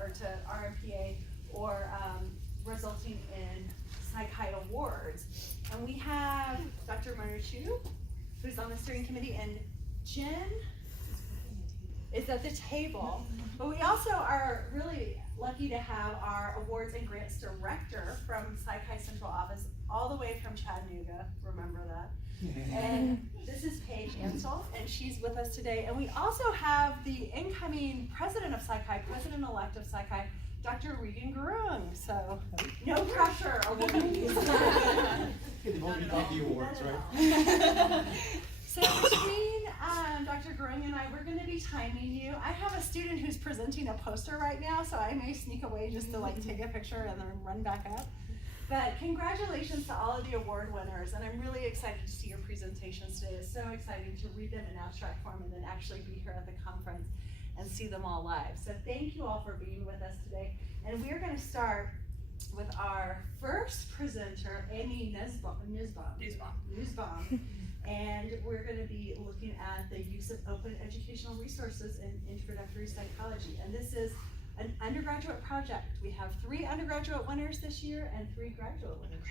or to RMPA or resulting in Psych-Hi awards. And we have Dr. Maruchu, who's on the steering committee, and Jen is at the table. But we also are really lucky to have our awards and grants director from Psych-Hi Central Office, all the way from Chattanooga, remember that. And this is Paige Ansel, and she's with us today. And we also have the incoming president of Psych-Hi, president-elect of Psych-Hi, Dr. Regan Gurung. So no pressure, awardees. They've already got the awards, right? So between Dr. Gurung and I, we're going to be timing you. I have a student who's presenting a poster right now, so I may sneak away just to like take a picture and then run back up. But congratulations to all of the award winners, and I'm really excited to see your presentations today. It's so exciting to read them in abstract form and then actually be here at the conference and see them all live. So thank you all for being with us today. And we're going to start with our first presenter, Amy Nusbaum. And we're going to be looking at the use of open educational resources in introductory psychology. And this is an undergraduate project. We have 3 undergraduate winners this year and 3 graduate winners.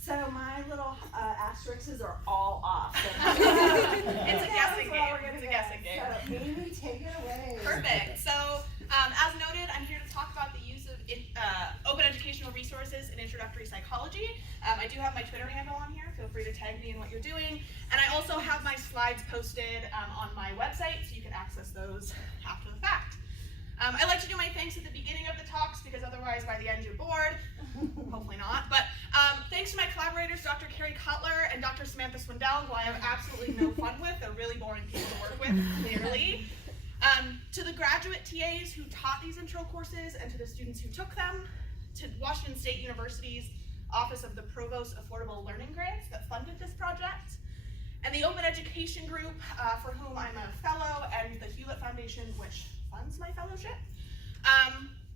So my little asterisks are all off. It's a guessing game. It's a guessing game. So Amy, take it away. Perfect. So as noted, I'm here to talk about the use of open educational resources in introductory psychology. I do have my Twitter handle on here. Feel free to tag me in what you're doing. And I also have my slides posted on my website, so you can access those after the fact. I like to do my thanks at the beginning of the talks because otherwise by the end you're bored. Hopefully not. But thanks to my collaborators, Dr. Carrie Cutler and Dr. Samantha Swindell, who I have absolutely no fun with. They're really boring people to work with, clearly. To the graduate TAs who taught these intro courses and to the students who took them, to Washington State University's Office of the Provost Affordable Learning Grants that funded this project, and the Open Education Group, for whom I'm a fellow, and the Hewlett Foundation, which funds my fellowship.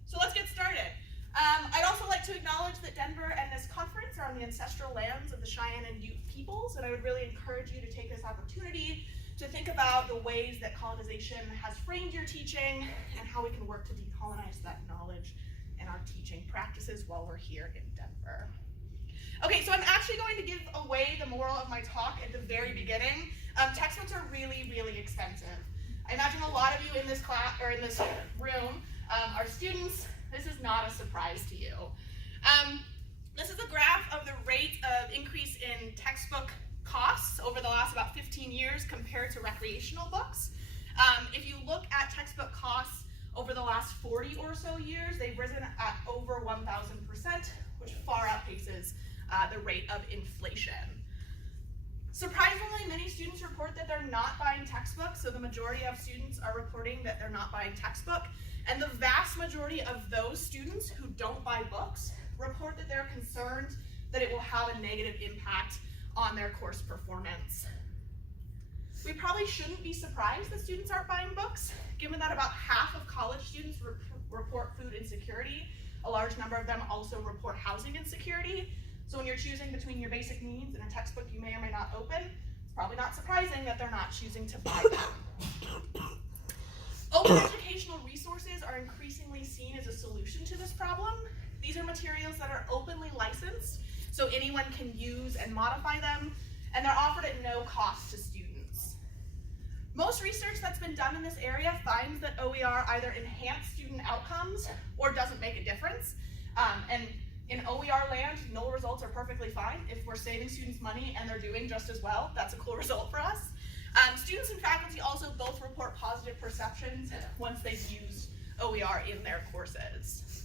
So let's get started. I'd also like to acknowledge that Denver and this conference are on the ancestral lands of the Cheyenne and Ute peoples, and I would really encourage you to take this opportunity to think about the ways that colonization has framed your teaching and how we can work to decolonize that knowledge in our teaching practices while we're here in Denver. Okay, so I'm actually going to give away the moral of my talk at the very beginning. Textbooks are really, really expensive. I imagine a lot of you in this class or in this room are students. This is not a surprise to you. This is a graph of the rate of increase in textbook costs over the last about 15 years compared to recreational books. If you look at textbook costs over the last 40 or so years, they've risen at over 1,000%, which far outpaces the rate of inflation. Surprisingly, many students report that they're not buying textbooks, so the majority of students are reporting that they're not buying textbook, and the vast majority of those students who don't buy books report that they're concerned that it will have a negative impact on their course performance. We probably shouldn't be surprised that students aren't buying books, given that about half of college students report food insecurity. A large number of them also report housing insecurity. So when you're choosing between your basic needs and a textbook you may or may not open, it's probably not surprising that they're not choosing to buy them. Open educational resources are increasingly seen as a solution to this problem. These are materials that are openly licensed, so anyone can use and modify them, and they're offered at no cost to students. Most research that's been done in this area finds that OER either enhances student outcomes or doesn't make a difference. And in OER land, null results are perfectly fine. If we're saving students money and they're doing just as well, that's a cool result for us. Students and faculty also both report positive perceptions once they've used OER in their courses.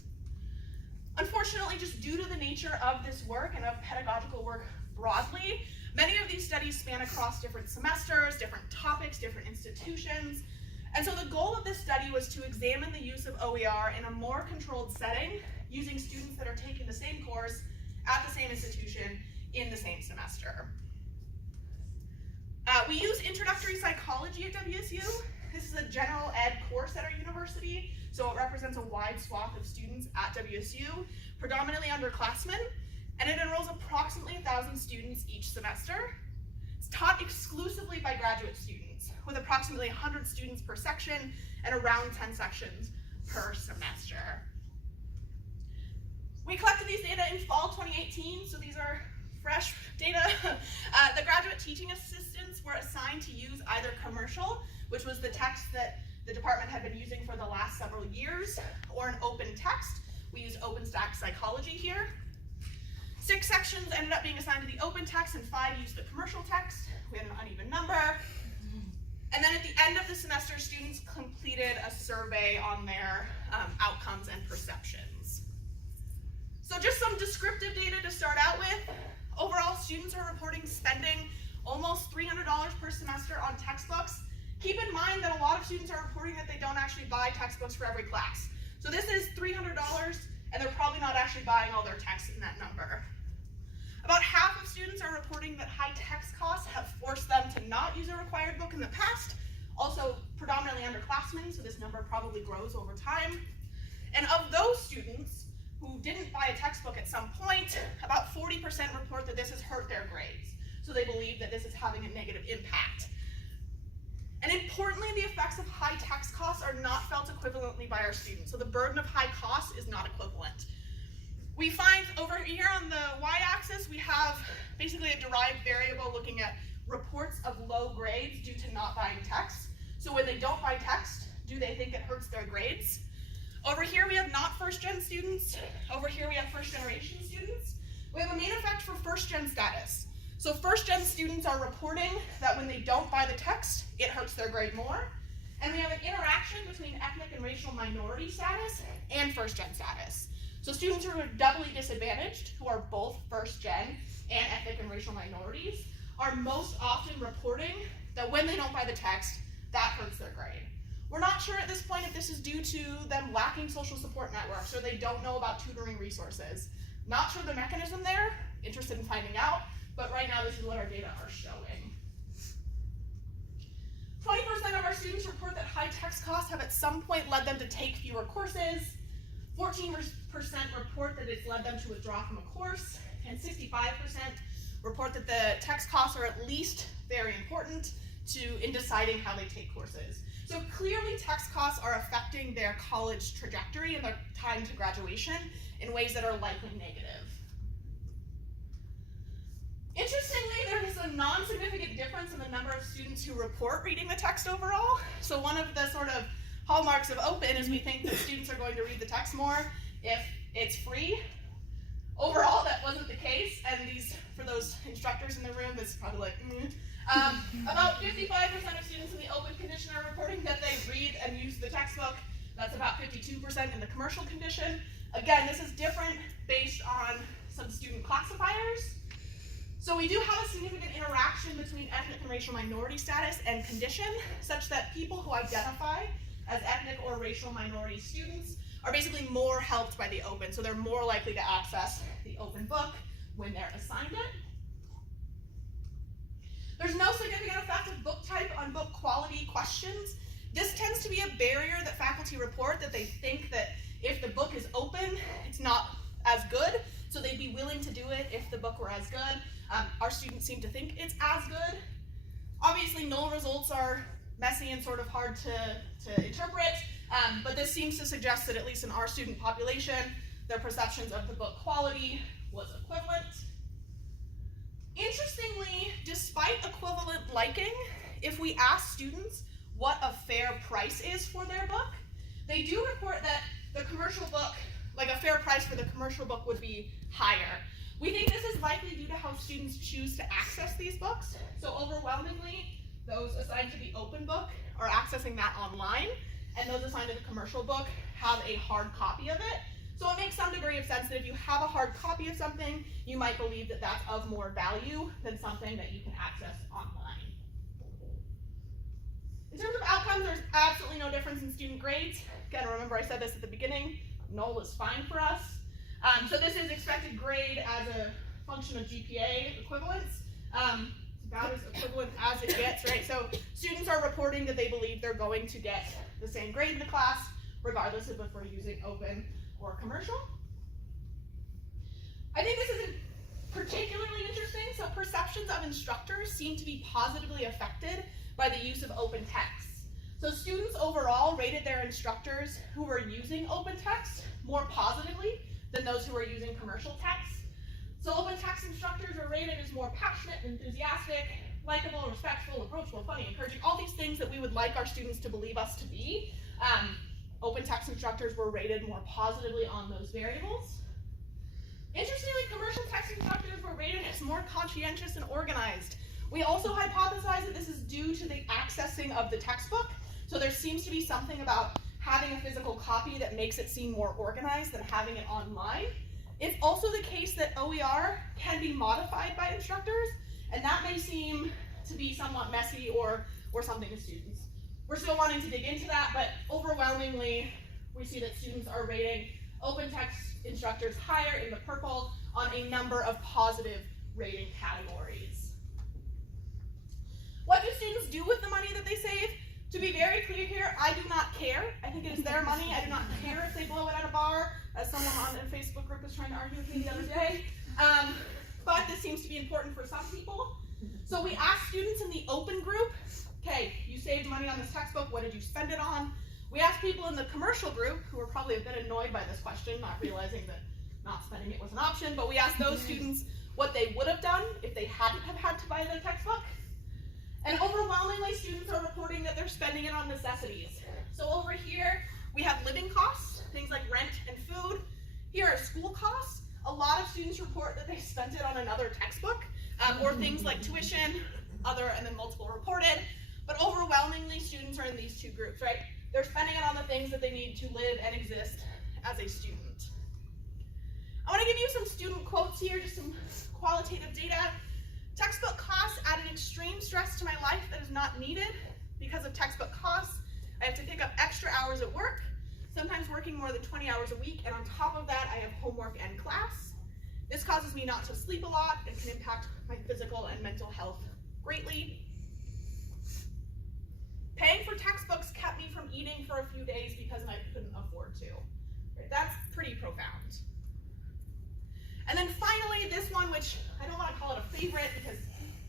Unfortunately, just due to the nature of this work and of pedagogical work broadly, many of these studies span across different semesters, different topics, different institutions. And so the goal of this study was to examine the use of OER in a more controlled setting, using students that are taking the same course at the same institution in the same semester. We use introductory psychology at WSU. This is a general ed course at our university, so it represents a wide swath of students at WSU, predominantly underclassmen, and it enrolls approximately 1,000 students each semester. It's taught exclusively by graduate students. students, with approximately 100 students per section and around 10 sections per semester. We collected these data in fall 2018, so these are fresh data. The graduate teaching assistants were assigned to use either commercial, which was the text that the department had been using for the last several years, or an open text. We used OpenStack Psychology here. 6 sections ended up being assigned to the open text and 5 used the commercial text. We had an uneven number. And then at the end of the semester, students completed a survey on their outcomes and perceptions. So just some descriptive data to start out with. Overall, students are reporting spending almost $300 per semester on textbooks. Keep in mind that a lot of students are reporting that they don't actually buy textbooks for every class. So this is $300, and they're probably not actually buying all their texts in that number. About half of students are reporting that high text costs have forced them to not use a required book in the past, also predominantly underclassmen, so this number probably grows over time. And of those students who didn't buy a textbook at some point, about 40% report that this has hurt their grades. So they believe that this is having a negative impact. And importantly, the effects of high text costs are not felt equivalently by our students. So the burden of high costs is not equivalent. We find over here on the y-axis, we have basically a derived variable looking at reports of low grades due to not buying text. So when they don't buy text, do they think it hurts their grades? Over here we have not first-gen students. Over here we have first-generation students. We have a main effect for first-gen status. So first-gen students are reporting that when they don't buy the text, it hurts their grade more. And we have an interaction between ethnic and racial minority status and first-gen status. So students who are doubly disadvantaged, who are both first-gen and ethnic and racial minorities, are most often reporting that when they don't buy the text, that hurts their grade. We're not sure at this point if this is due to them lacking social support networks or they don't know about tutoring resources. Not sure the mechanism there, interested in finding out, but right now this is what our data are showing. 20% of our students report that high text costs have at some point led them to take fewer courses. 14% report that it's led them to withdraw from a course, and 65% report that the text costs are at least very important in deciding how they take courses. So clearly text costs are affecting their college trajectory and their time to graduation in ways that are likely negative. Interestingly, there is a non-significant difference in the number of students who report reading the text overall. So one of the sort of hallmarks of open is we think that students are going to read the text more if it's free. Overall, that wasn't the case, and these, for those instructors in the room, this is probably like, about 55% of students in the open condition are reporting that they read and use the textbook. That's about 52% in the commercial condition. Again, this is different based on some student classifiers. So we do have a significant interaction between ethnic and racial minority status and condition, such that people who identify as ethnic or racial minority students are basically more helped by the open, so they're more likely to access the open book when they're assigned it. There's no significant effect of book type on book quality questions. This tends to be a barrier that faculty report, that they think that if the book is open, it's not as good, so they'd be willing to do it if the book were as good. Our students seem to think it's as good. Obviously, null results are messy and sort of hard to interpret, but this seems to suggest that at least in our student population, their perceptions of the book quality was equivalent. Interestingly, despite equivalent liking, if we ask students what a fair price is for their book, they do report that the commercial book, like a fair price for the commercial book would be higher. We think this is likely due to how students choose to access these books. So overwhelmingly, those assigned to the open book are accessing that online, and those assigned to the commercial book have a hard copy of it. So it makes some degree of sense that if you have a hard copy of something, you might believe that that's of more value than something that you can access online. In terms of outcomes, there's absolutely no difference in student grades. Again, remember I said this at the beginning, null is fine for us. So this is expected grade as a function of GPA equivalence. It's about as equivalent as it gets, right? So students are reporting that they believe they're going to get the same grade in the class, regardless of if we're using open or commercial. I think this is particularly interesting. So perceptions of instructors seem to be positively affected by the use of open text. So students overall rated their instructors who were using open text more positively than those who were using commercial text. So open text instructors are rated as more passionate, enthusiastic, likable, respectful, approachable, funny, encouraging, all these things that we would like our students to believe us to be. Open text instructors were rated more positively on those variables. Interestingly, commercial text instructors were rated as more conscientious and organized. We also hypothesize that this is due to the accessing of the textbook. So there seems to be something about having a physical copy that makes it seem more organized than having it online. It's also the case that OER can be modified by instructors, and that may seem to be somewhat messy or something to students. We're still wanting to dig into that, but overwhelmingly, we see that students are rating open text instructors higher in the purple on a number of positive rating categories. What do students do with the money that they save? To be very clear here, I do not care. I think it is their money. I do not care if they blow it at a bar, as someone on a Facebook group was trying to argue with me the other day. But this seems to be important for some people. So we asked students in the open group, okay, you saved money on this textbook, what did you spend it on? We asked people in the commercial group, who were probably a bit annoyed by this question, not realizing that not spending it was an option, but we asked those students what they would have done if they hadn't have had to buy the textbook. And overwhelmingly, students are reporting that they're spending it on necessities. So over here, we have living costs, things like rent and food. Here are school costs. A lot of students report that they spent it on another textbook, or things like tuition, and then multiple reported. But overwhelmingly, students are in these two groups, right? They're spending it on the things that they need to live and exist as a student. I want to give you some student quotes here, just some qualitative data. Textbook costs add an extreme stress to my life that is not needed. Because of textbook costs, I have to pick up extra hours at work, sometimes working more than 20 hours a week, and on top of that, I have homework and class. This causes me not to sleep a lot and can impact my physical and mental health greatly. Paying for textbooks kept me from eating for a few days because I couldn't afford to. Right? That's pretty profound. And then finally, this one, which I don't want to call it a favorite because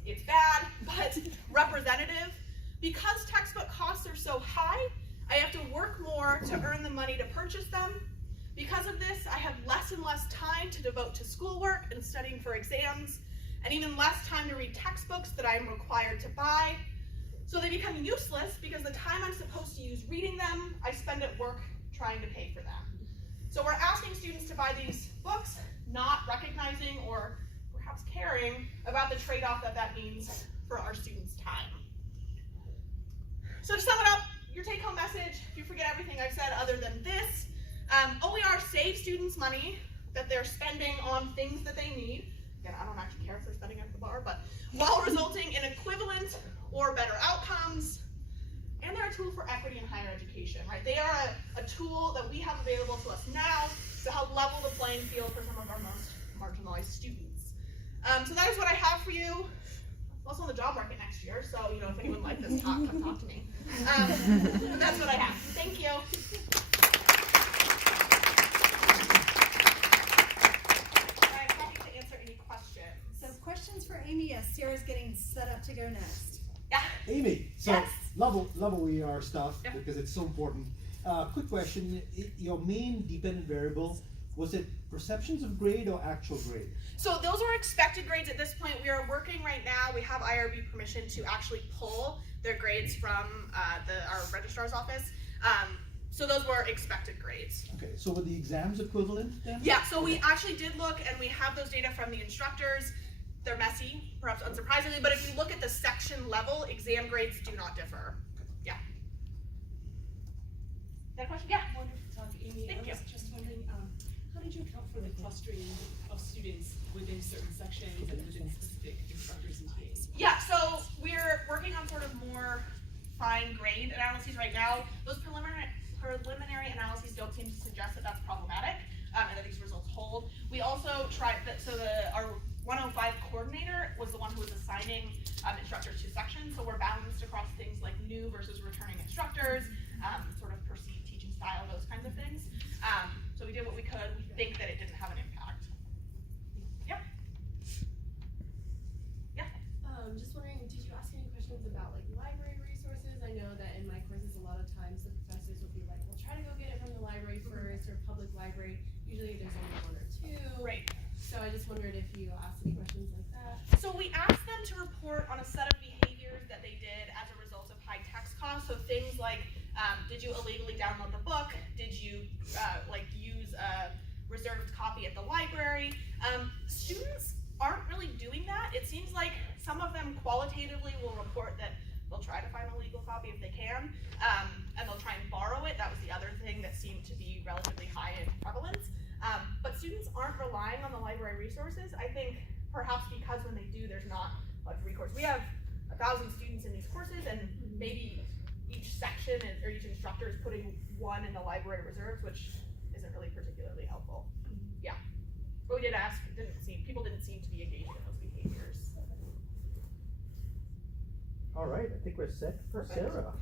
it's bad, but representative. Because textbook costs are so high, I have to work more to earn the money to purchase them. Because of this, I have less and less time to devote to schoolwork and studying for exams, and even less time to read textbooks that I am required to buy. So they become useless because the time I'm supposed to use reading them, I spend at work trying to pay for them. So we're asking students to buy these books, not recognizing or perhaps caring about the trade-off that means for our students' time. So to sum it up, your take-home message, if you forget everything I've said other than this, OER saves students money that they're spending on things that they need. Again, I don't actually care if they're spending at the bar, but while resulting in equivalent or better outcomes, and they're a tool for equity in higher education, right? They are a tool that we have available to us now to help level the playing field for some of our most marginalized students. So that is what I have for you. I'm also on the job market next year, so if anyone liked this talk, come talk to me. But that's what I have. Thank you. All right, happy to answer any questions. So questions for Amy as Sarah's getting set up to go next. Yeah. Amy, so Yes. love OER stuff Yeah. because it's so important. Quick question, your main dependent variable, was it perceptions of grade or actual grade? So those are expected grades at this point. We are working right now. We have IRB permission to actually pull their grades from our registrar's office. So those were expected grades. Okay, so were the exams equivalent then? Yeah, so we actually did look, and we have those data from the instructors. They're messy, perhaps unsurprisingly, but if you look at the section level, exam grades do not differ. Yeah. That question? Yeah. Wonderful talk, Amy. Thank I was just wondering, how did you account for the clustering of students within certain sections and within specific instructors and TAs? Yeah, so we're working on sort of more fine grained analyses right now. Those preliminary analyses don't seem to suggest that that's problematic, and that these results hold. We also tried that, so our 105 coordinator was the one who was assigning instructors to sections, so we're balanced across things like new versus returning instructors, sort of perceived teaching style, those kinds of things. So we did what we could. We think that it didn't have an impact. Yep. Yeah. Just wondering, did you ask any questions about like library usually there's only one or two. Right. So I just wondered if you asked any questions like that. So we asked them to report on a set of behaviors that they did as a result of high text costs. So things like, did you illegally download the book? Did you use a reserved copy at the library? Students aren't really doing that. It seems like some of them qualitatively will report that they'll try to find a legal copy if they can, and they'll try and borrow it. That was the other thing that seemed to be relatively high in prevalence. But students aren't relying on the library resources. I think perhaps because when they do, there's not much recourse. We have 1,000 students in these courses, and maybe each section or each instructor is putting one in the library reserves, which isn't really particularly helpful. Yeah, but we did ask. People didn't seem to be engaging in those behaviors. All right, I think we're set for Perfect. Sarah.